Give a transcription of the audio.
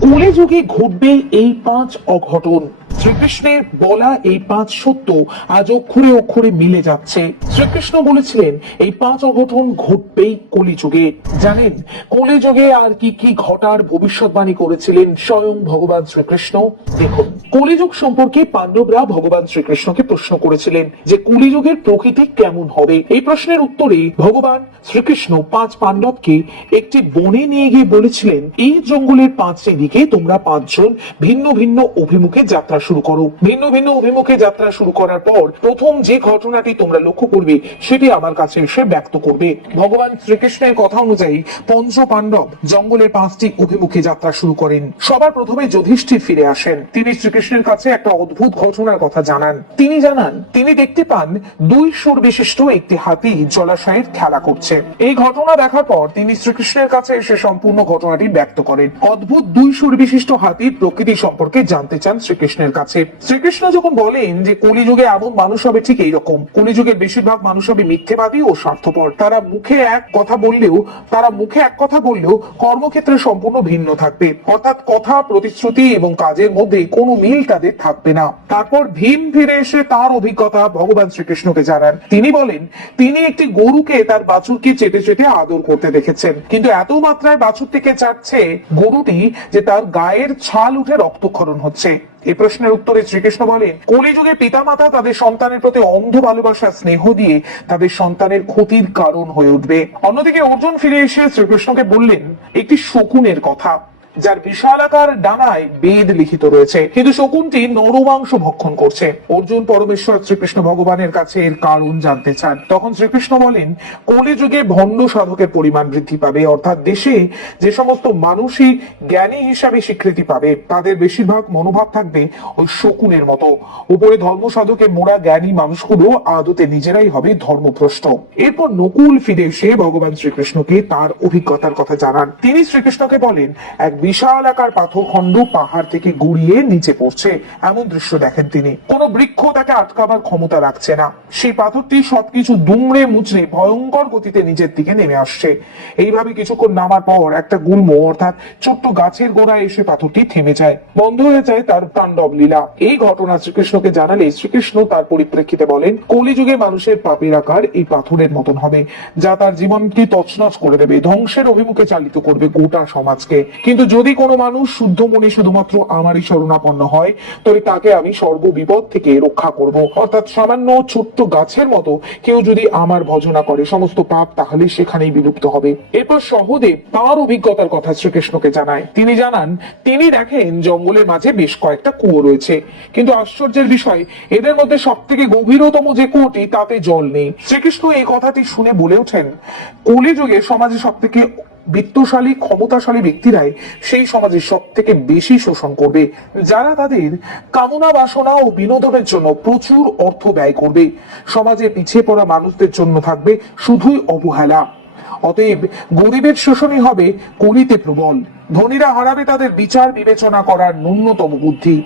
কলিযুগে ঘটবে এই পাঁচ অঘটন। শ্রীকৃষ্ণের বলা এই পাঁচ সত্য আজ অক্ষরে অক্ষরে মিলে যাচ্ছে। শ্রীকৃষ্ণ বলেছিলেন, এই পাঁচ অঘটন ঘটবেই কলিযুগে। জানেন, কলিযুগে আর কি কি ঘটার ভবিষ্যৎবাণী করেছিলেন স্বয়ং ভগবান শ্রীকৃষ্ণ? দেখুন, কলিযুগ সম্পর্কে পাণ্ডবরা ভগবান শ্রীকৃষ্ণকে প্রশ্ন করেছিলেন যে, কলিযুগের প্রকৃতি কেমন হবে? এই প্রশ্নের উত্তরে ভগবান শ্রীকৃষ্ণ পাঁচ পাণ্ডবকে একটি বনে নিয়ে গিয়ে বলেছিলেন, এই জঙ্গলের পাঁচটি দিকে তোমরা পাঁচজন ভিন্ন ভিন্ন অভিমুখে যাত্রা শুরু করো। ভিন্ন ভিন্ন অভিমুখে যাত্রা শুরু করার পর প্রথম যে ঘটনাটি তোমরা লক্ষ্য করবে, সেটি আমার কাছে এসে ব্যক্ত করবে। ভগবান শ্রীকৃষ্ণের কথা অনুযায়ী পঞ্চ পাণ্ডব জঙ্গলের পাঁচটি অভিমুখে যাত্রা শুরু করেন। সবার প্রথমে যুধিষ্ঠির ফিরে আসেন। তিনি শ্রীকৃষ্ণের কাছে একটা অদ্ভুত ঘটনার কথা জানান। তিনি জানান, তিনি দেখতে পান দুই সুর বিশিষ্ট একটি হাতি জলাশয়ের খেলা করছে। এই ঘটনা দেখার পর তিনি শ্রীকৃষ্ণের কাছে এসে সম্পূর্ণ ঘটনাটি ব্যক্ত করেন। অদ্ভুত দুই সুর বিশিষ্ট হাতির প্রকৃতি সম্পর্কে জানতে চান শ্রীকৃষ্ণের কাছে। শ্রীকৃষ্ণ যখন বলেন যে কলিযুগে এমন মানুষ হবে, ঠিক এইরকম। কলিযুগের বেশিরভাগ মানুষ হবে মিথ্যেবাদী ও স্বার্থপর। তারা মুখে এক কথা বললেও, তারা মুখে এক কথা বললেও কর্মক্ষেত্রে সম্পূর্ণ ভিন্ন থাকবে। অর্থাৎ কথা, প্রতিশ্রুতি এবং কাজের মধ্যে কোনো মিল তাদের থাকবে না। তারপর ভীম ফিরে এসে তার অভিজ্ঞতা ভগবান শ্রীকৃষ্ণকে জানান। তিনি বলেন, তিনি একটি গরুকে তার বাছুরকে চেটে চেটে আদর করতে দেখেছেন। কিন্তু এত মাত্রায় বাছুর থেকে চাটছে গরুটি যে তার গায়ের ছাল উঠে রক্তক্ষরণ হচ্ছে। এই প্রশ্নের উত্তরে শ্রীকৃষ্ণ বলেন কলিযুগে পিতামাতা তাদের সন্তানের প্রতি অন্ধ ভালোবাসা, স্নেহ দিয়ে তাদের সন্তানের ক্ষতির কারণ হয়ে উঠবে। অন্যদিকে অর্জুন ফিরে এসে শ্রীকৃষ্ণকে বললেন, একটি শকুনের কথা। যার বিশালাকার ডানায় বেদ লিখিত রয়েছে। কিন্তু শকুনটি নরমাংস ভক্ষণ করছে। অর্জুন পরমেশ্বর শ্রীকৃষ্ণ ভগবানের কাছে এর কারণ জানতে চান। তখন শ্রীকৃষ্ণ বলেন, কলিযুগে ভণ্ড সাধকের পরিমাণ বৃদ্ধি পাবে, অর্থাৎ দেশে যে সমস্ত মানুষই জ্ঞানী হিসাবে স্বীকৃতি পাবে, তাদের বেশিরভাগ মনোভাব থাকবে ওই শকুনের মতো। উপরে ধর্ম সাধকে মোড়া জ্ঞানী মানুষগুলো আদতে নিজেরাই হবে ধর্মভ্রষ্ট। এরপর নকুল ফিরে এসে ভগবান শ্রীকৃষ্ণকে তার অভিজ্ঞতার কথা জানান। তিনি শ্রীকৃষ্ণকে বলেন, এক বিশাল আকার পাথরখণ্ড পাহাড় থেকে গুড়িয়ে নিচে পড়ছে। এমন দৃশ্য দেখেন তিনি। কোনো বৃক্ষ তাকে আটকাবার ক্ষমতা রাখছে না। সেই পাথরটি সবকিছু দুমড়ে মুচড়ে ভয়ঙ্কর গতিতে নিচের দিকে নেমে আসছে। এইভাবে কিছুক্ষণ নামার পর একটা গুল্ম, অর্থাৎ ছোট্ট গাছের গোড়ায় এসে পাথরটি থেমে যায়। বন্ধ হয়ে যায় তার তাণ্ডব লীলা। এই ঘটনা শ্রীকৃষ্ণকে জানালে শ্রীকৃষ্ণ তার পরিপ্রেক্ষিতে বলেন, কলিযুগে মানুষের পাপের আকার এই পাথরের মতন হবে, যা তার জীবনকে তছনছ করে দেবে, ধ্বংসের অভিমুখে চালিত করবে গোটা সমাজকে। কিন্তু যদি কোনো মানুষ শুদ্ধ মনে শুধুমাত্র আমারই শরণাপন্ন হয়, তবে তাকে আমি সর্ববিপদ থেকে রক্ষা করব। অর্থাৎ সামান্য ছোট্ট গাছের মতো কেউ যদি আমার ভজনা করে সমস্ত পাপ তাহলে সেখানেই বিলুপ্ত হবে। এরপর সহদেব তার অভিজ্ঞতার কথা শ্রীকৃষ্ণকে জানায়। তিনি জানান, তিনি দেখেন জঙ্গলের মাঝে বেশ কয়েকটা কুয়ো রয়েছে। কিন্তু আশ্চর্যের বিষয়, এদের মধ্যে সব থেকে গভীরতম যে কুয়োটি তাতে জল নেই। শ্রীকৃষ্ণ এই কথাটি শুনে বলে ওঠেন, কলিযুগে সমাজে সব থেকে বিত্তশালী, ক্ষমতাশালী ব্যক্তিরাই সেই সমাজের সব থেকে বেশি শোষণ করবে, যারা তাদের কামনা বাসনা ও বিনোদনের জন্য প্রচুর অর্থ ব্যয় করবে। সমাজে পিছিয়ে পড়া মানুষদের জন্য থাকবে শুধুই অবহেলা। অতএব গরিবের শোষণই হবে কলিতে প্রবল। ধনীরা হারাবে তাদের বিচার বিবেচনা করার ন্যূনতম বুদ্ধি।